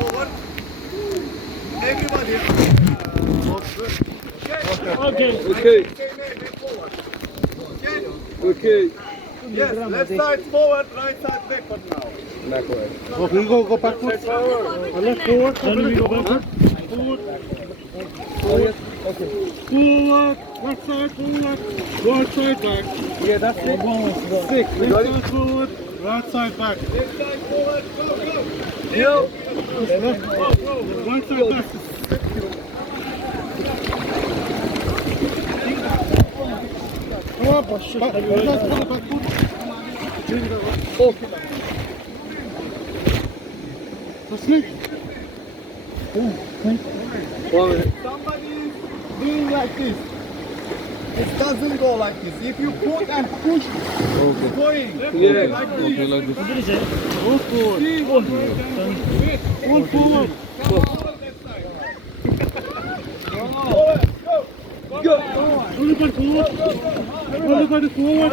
forward. Everybody. Okay. Okay. Forward. Okay. Okay. Yes, left side forward, right side backward now. Backward. Okay, go backward. Left forward. Then we go backward. Forward. Forward. Okay. Forward. Left side forward. Right side back. Yeah, that's it. 6. We got Left it. side forward. Right side back. Left side forward, go, go. Yo. Left. Right side back. Oh. Somebody is doing like this. It doesn't go like this. If you put and push, it's going. Yeah. Like this. Okay, like this. Go forward. Go forward. Go. Everybody forward. Everybody forward.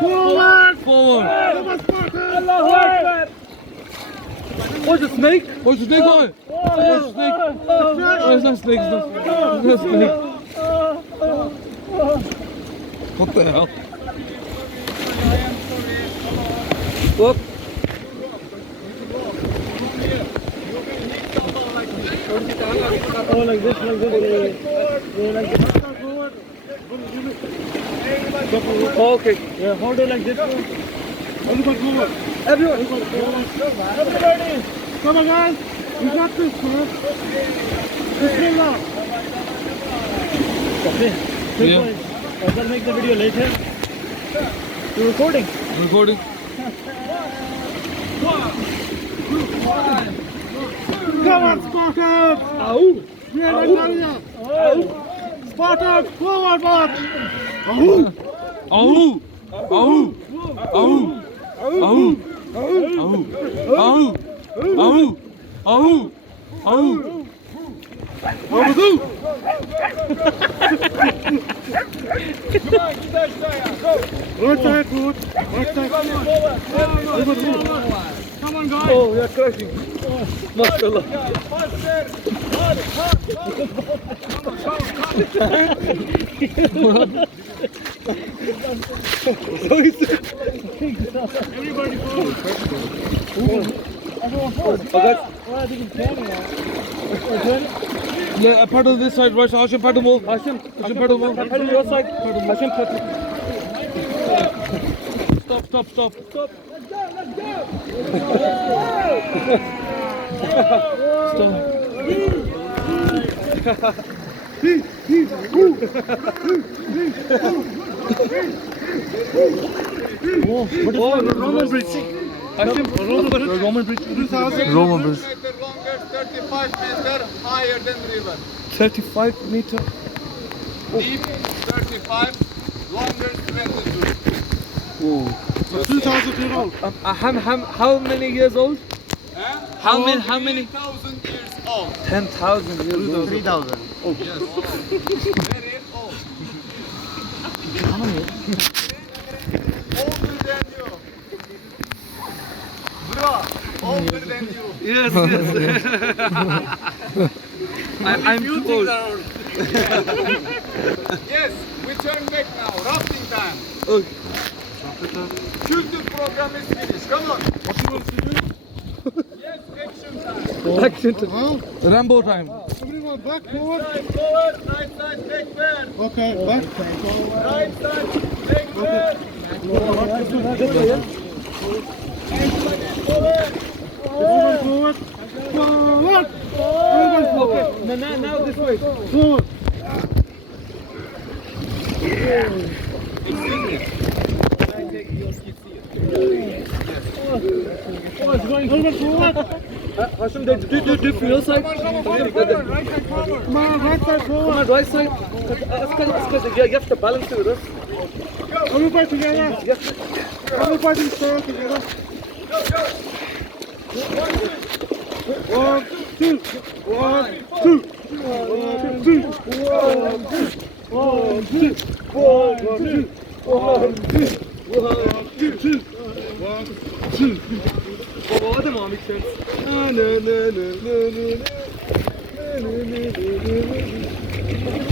Forward. Forward. Allahu Akbar. Where's the snake? Where's the snake going? Where's the snake? Oh, it's not snake. It's not snake. What the hell? Whoop. Oh, like this, like this. Like this. Oh, okay. Yeah, hold it like this. Everybody forward. Everyone. Everybody. Come on, guys. We got this, man. Bismillah. Okay. Yeah. I'll make the video later. You're recording? Recording. Come on, Spartan! Ow. Yeah, Antalya! Spartan, forward, march! Ow. Ow. Ow. Ow. Ow. Ow. Ow. Ow. Ow. Ow! Right side, foot. Right side. Come on, guys. Oh, you're crashing. Mashallah. Everybody forward. Everyone forward. Okay. Oh, I think it's turning now. Yeah, paddle this side, right? Hashim, paddle more. Hashim, paddle more. Paddle your side. Hashim, paddle. Stop. Let's go. Stop. Roman bridge. Hashim, Roman bridge. Roman bridge. 200 meter longer, 35 meter higher than river. 35 meter. Deep, 35, longer, 22. Whoa. 2,000 years old. How many years old? How many? 3,000 years old. 10,000 years old. 3,000. Yes. Very old. Older than you. Bro, older than you. Yes. I'm too old. Yes, we turn back now. Rafting time. Okay. Kültür program is finished. Come on. What you want to do? Yes, action time. Action. Rambo time. Everyone back, forward. Right side forward, right side backward. Okay, back. Right side backward. Everybody forward. Everyone forward. Forward. Everyone forward. Okay. Now this way. Forward. Oh, it's going forward. Hashim, do from your side. Right side forward. Come on, right side Come forward. on, right side. You have to balance it with us. Everybody together. Everybody stand together. One, two. One, two. One, two. One, two. One, two. One, two. One, two. One, two. One, two. Oh, that don't make sense. Na, na, na, na, na, na, na, na, na, na, na, na.